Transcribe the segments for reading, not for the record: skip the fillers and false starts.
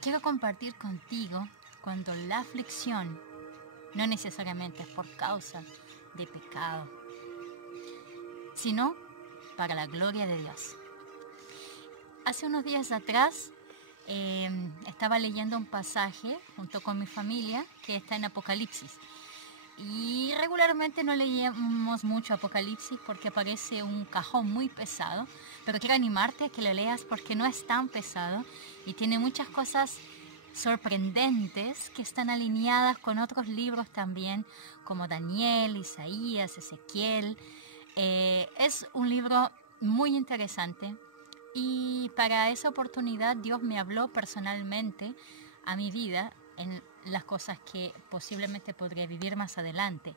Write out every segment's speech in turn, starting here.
quiero compartir contigo cuando la aflicción no necesariamente es por causa de pecado, sino para la gloria de Dios. Hace unos días atrás estaba leyendo un pasaje junto con mi familia que está en Apocalipsis. Y regularmente no leemos mucho Apocalipsis porque parece un cajón muy pesado, pero quiero animarte a que lo leas porque no es tan pesado y tiene muchas cosas sorprendentes que están alineadas con otros libros también, como Daniel, Isaías, Ezequiel. Es un libro muy interesante y para esa oportunidad Dios me habló personalmente a mi vida en las cosas que posiblemente podría vivir más adelante.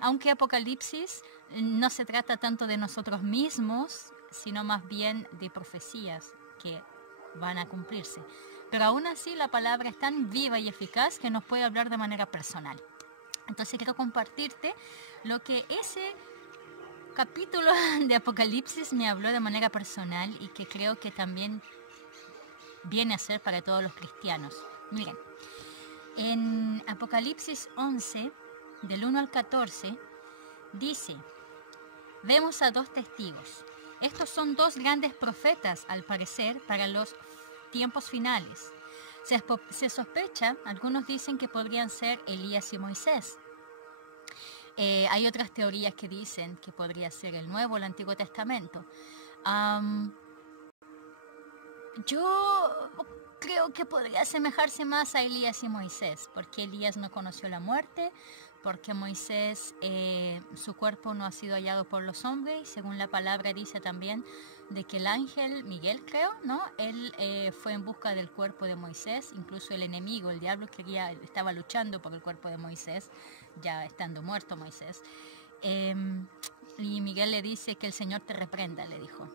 Aunque Apocalipsis no se trata tanto de nosotros mismos, sino más bien de profecías que van a cumplirse. Pero aún así la palabra es tan viva y eficaz que nos puede hablar de manera personal. Entonces quiero compartirte lo que ese capítulo de Apocalipsis me habló de manera personal y que creo que también viene a ser para todos los cristianos. Miren, en Apocalipsis 11, del 1 al 14, dice: vemos a dos testigos. Estos son dos grandes profetas, al parecer, para los tiempos finales. Se sospecha, algunos dicen que podrían ser Elías y Moisés. Hay otras teorías que dicen que podría ser el Nuevo o el Antiguo Testamento. Yo creo que podría asemejarse más a Elías y Moisés, porque Elías no conoció la muerte, porque Moisés, su cuerpo no ha sido hallado por los hombres, según la palabra dice también de que el ángel Miguel, creo, ¿no? Él fue en busca del cuerpo de Moisés, incluso el enemigo, el diablo, estaba luchando por el cuerpo de Moisés, ya estando muerto Moisés. Y Miguel le dice que el Señor te reprenda, le dijo.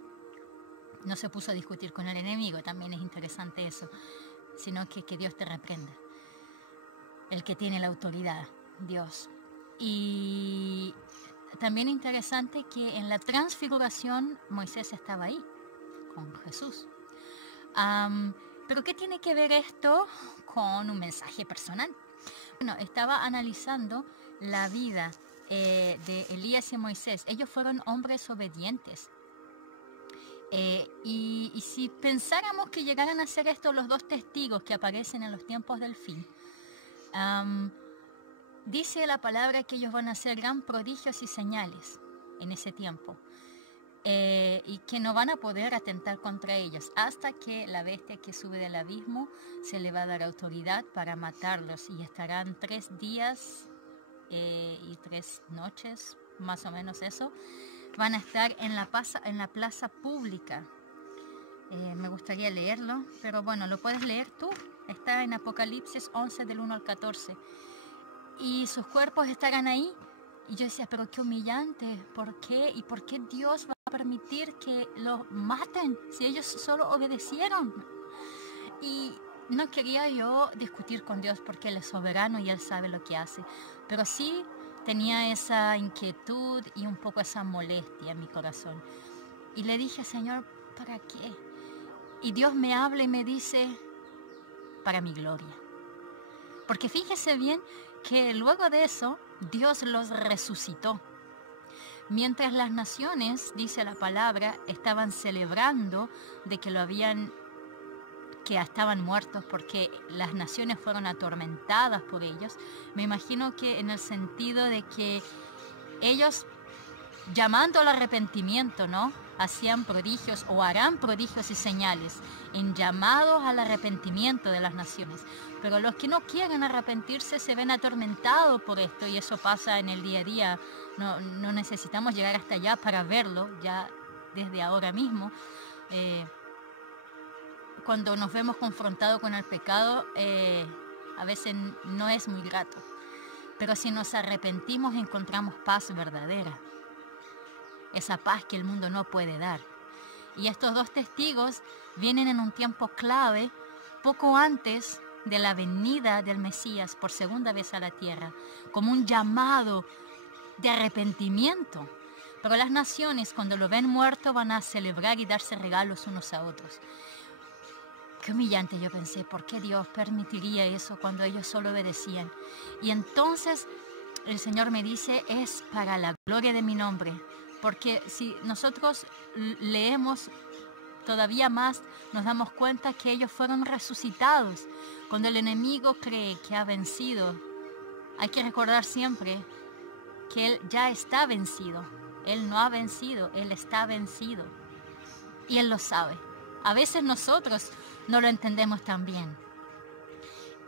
No se puso a discutir con el enemigo, también es interesante eso, sino que Dios te reprenda. El que tiene la autoridad, Dios. Y también interesante que en la transfiguración Moisés estaba ahí, con Jesús. Pero ¿qué tiene que ver esto con un mensaje personal? Bueno, estaba analizando la vida de Elías y Moisés. Ellos fueron hombres obedientes. Y si pensáramos que llegaran a ser estos los dos testigos que aparecen en los tiempos del fin, dice la palabra que ellos van a hacer gran prodigios y señales en ese tiempo, y que no van a poder atentar contra ellos hasta que la bestia que sube del abismo se le va a dar autoridad para matarlos, y estarán 3 días y 3 noches, más o menos eso. Van a estar en la plaza pública. Me gustaría leerlo, pero bueno, lo puedes leer tú. Está en Apocalipsis 11 del 1 al 14. Y sus cuerpos estarán ahí. Y yo decía, pero qué humillante. ¿Por qué? ¿Y por qué Dios va a permitir que los maten si ellos solo obedecieron? Y no quería yo discutir con Dios porque Él es soberano y Él sabe lo que hace. Pero sí tenía esa inquietud y un poco esa molestia en mi corazón. Y le dije, Señor, ¿para qué? Y Dios me habla y me dice, para mi gloria. Porque fíjese bien que luego de eso, Dios los resucitó. Mientras las naciones, dice la palabra, estaban celebrando de que estaban muertos porque las naciones fueron atormentadas por ellos. Me imagino que en el sentido de que ellos, llamando al arrepentimiento, ¿no?, hacían prodigios o harán prodigios y señales en llamados al arrepentimiento de las naciones. Pero los que no quieren arrepentirse se ven atormentados por esto, y eso pasa en el día a día. No necesitamos llegar hasta allá para verlo, ya desde ahora mismo. Cuando nos vemos confrontados con el pecado, a veces no es muy grato. Pero si nos arrepentimos, encontramos paz verdadera. Esa paz que el mundo no puede dar. Y estos dos testigos vienen en un tiempo clave, poco antes de la venida del Mesías por segunda vez a la tierra, como un llamado de arrepentimiento. Pero las naciones, cuando lo ven muerto, van a celebrar y darse regalos unos a otros. Qué humillante, yo pensé, ¿por qué Dios permitiría eso cuando ellos solo obedecían? Y entonces el Señor me dice, es para la gloria de mi nombre, porque si nosotros leemos todavía más, nos damos cuenta que ellos fueron resucitados. Cuando el enemigo cree que ha vencido, hay que recordar siempre que Él ya está vencido. Él no ha vencido, Él está vencido. Y Él lo sabe. A veces nosotros no lo entendemos tan bien.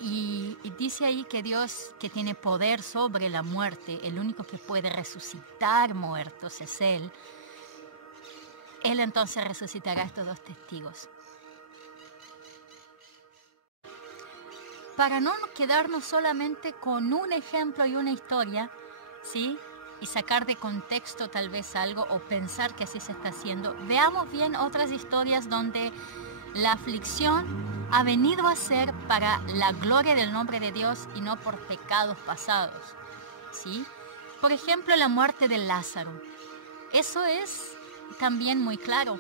Y dice ahí que Dios, que tiene poder sobre la muerte, el único que puede resucitar muertos es Él. Él entonces resucitará a estos dos testigos. Para no quedarnos solamente con un ejemplo y una historia, ¿sí?, y sacar de contexto tal vez algo o pensar que así se está haciendo, veamos bien otras historias donde la aflicción ha venido a ser para la gloria del nombre de Dios y no por pecados pasados, ¿sí? Por ejemplo, la muerte de Lázaro. Eso es también muy claro,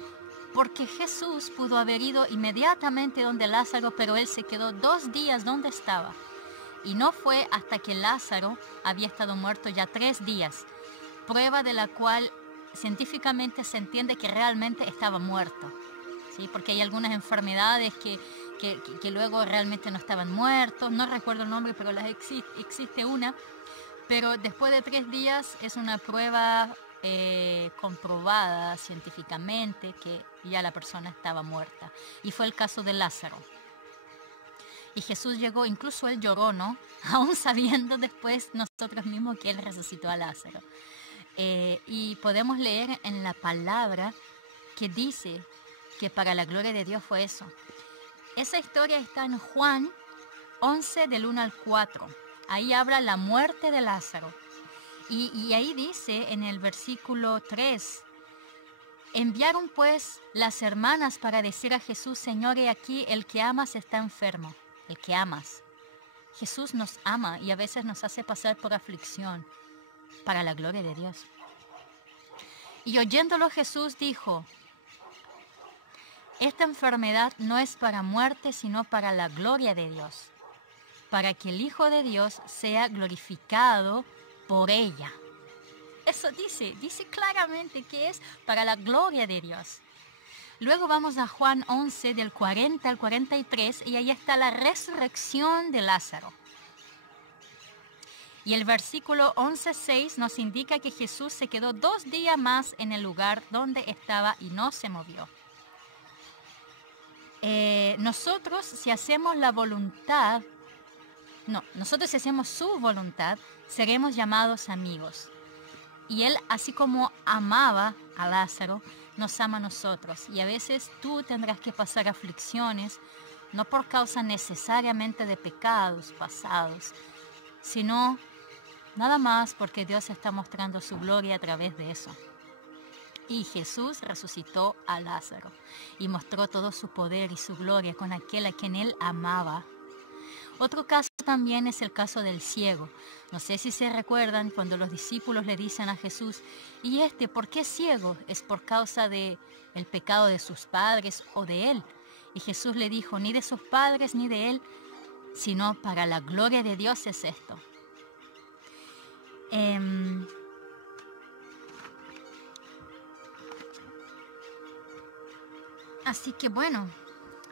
porque Jesús pudo haber ido inmediatamente donde Lázaro, pero Él se quedó 2 días donde estaba. Y no fue hasta que Lázaro había estado muerto ya 3 días, prueba de la cual científicamente se entiende que realmente estaba muerto, ¿sí? Porque hay algunas enfermedades que luego realmente no estaban muertos, no recuerdo el nombre, pero existe una, pero después de 3 días es una prueba comprobada científicamente que ya la persona estaba muerta. Y fue el caso de Lázaro. Y Jesús llegó, incluso Él lloró, ¿no? Aún sabiendo después nosotros mismos que Él resucitó a Lázaro. Y podemos leer en la palabra que dice que para la gloria de Dios fue eso. Esa historia está en Juan 11 del 1 al 4. Ahí habla la muerte de Lázaro. Y ahí dice en el versículo 3, enviaron pues las hermanas para decir a Jesús, Señor, he aquí el que amas está enfermo. El que amas. Jesús nos ama y a veces nos hace pasar por aflicción para la gloria de Dios. Y oyéndolo Jesús dijo, esta enfermedad no es para muerte, sino para la gloria de Dios, para que el Hijo de Dios sea glorificado por ella. Eso dice claramente que es para la gloria de Dios. Luego vamos a Juan 11 del 40 al 43 y ahí está la resurrección de Lázaro. Y el versículo 11:6 nos indica que Jesús se quedó 2 días más en el lugar donde estaba y no se movió. Nosotros si hacemos su voluntad, seremos llamados amigos. Y Él, así como amaba a Lázaro, nos ama a nosotros. Y a veces tú tendrás que pasar aflicciones, no por causa necesariamente de pecados pasados, sino nada más porque Dios está mostrando su gloria a través de eso. Y Jesús resucitó a Lázaro y mostró todo su poder y su gloria con aquel a quien Él amaba. Otro caso también es el caso del ciego. No sé si se recuerdan cuando los discípulos le dicen a Jesús, ¿y por qué es ciego? ¿Es por causa del pecado de sus padres o de él? Y Jesús le dijo, ni de sus padres ni de él, sino para la gloria de Dios es esto. Así que bueno,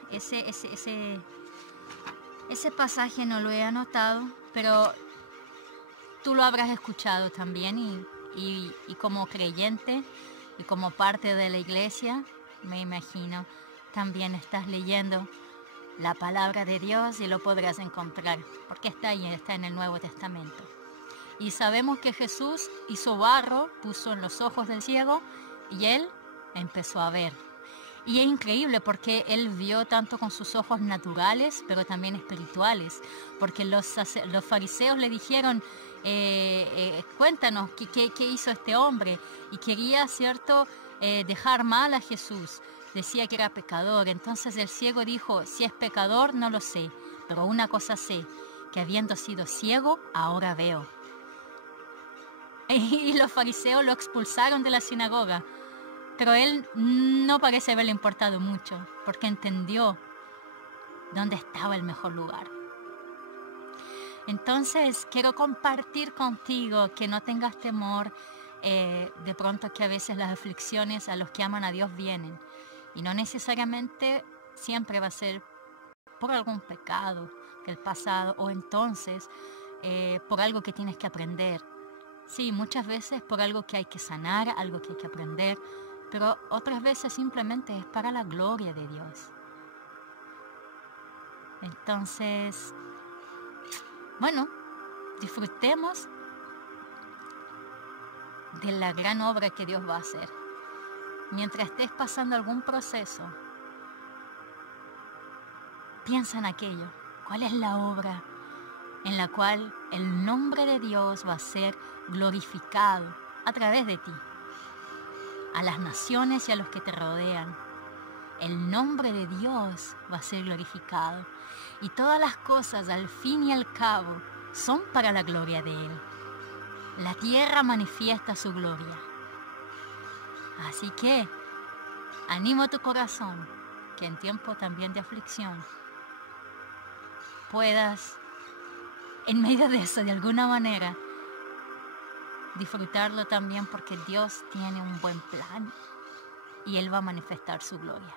ese pasaje no lo he anotado, pero tú lo habrás escuchado también y como creyente y como parte de la iglesia, me imagino, también estás leyendo la palabra de Dios y lo podrás encontrar, porque está ahí, está en el Nuevo Testamento. Y sabemos que Jesús hizo barro, puso en los ojos del ciego y él empezó a ver. Y es increíble porque él vio tanto con sus ojos naturales, pero también espirituales. Porque los fariseos le dijeron, cuéntanos, ¿qué hizo este hombre? Y quería, ¿cierto?, dejar mal a Jesús. Decía que era pecador. Entonces el ciego dijo, si es pecador, no lo sé. Pero una cosa sé, que habiendo sido ciego, ahora veo. Y los fariseos lo expulsaron de la sinagoga. Pero él no parece haberle importado mucho, porque entendió dónde estaba el mejor lugar. Entonces quiero compartir contigo que no tengas temor de pronto que a veces las aflicciones a los que aman a Dios vienen. Y no necesariamente siempre va a ser por algún pecado del pasado o entonces por algo que tienes que aprender. Sí, muchas veces por algo que hay que sanar, algo que hay que aprender, pero otras veces simplemente es para la gloria de Dios. Entonces, bueno, disfrutemos de la gran obra que Dios va a hacer. Mientras estés pasando algún proceso, piensa en aquello. ¿Cuál es la obra en la cual el nombre de Dios va a ser glorificado a través de ti? A las naciones y a los que te rodean. El nombre de Dios va a ser glorificado. Y todas las cosas, al fin y al cabo, son para la gloria de Él. La tierra manifiesta su gloria. Así que, animo tu corazón, que en tiempo también de aflicción, puedas, en medio de eso, de alguna manera, disfrutarlo también porque Dios tiene un buen plan y Él va a manifestar su gloria.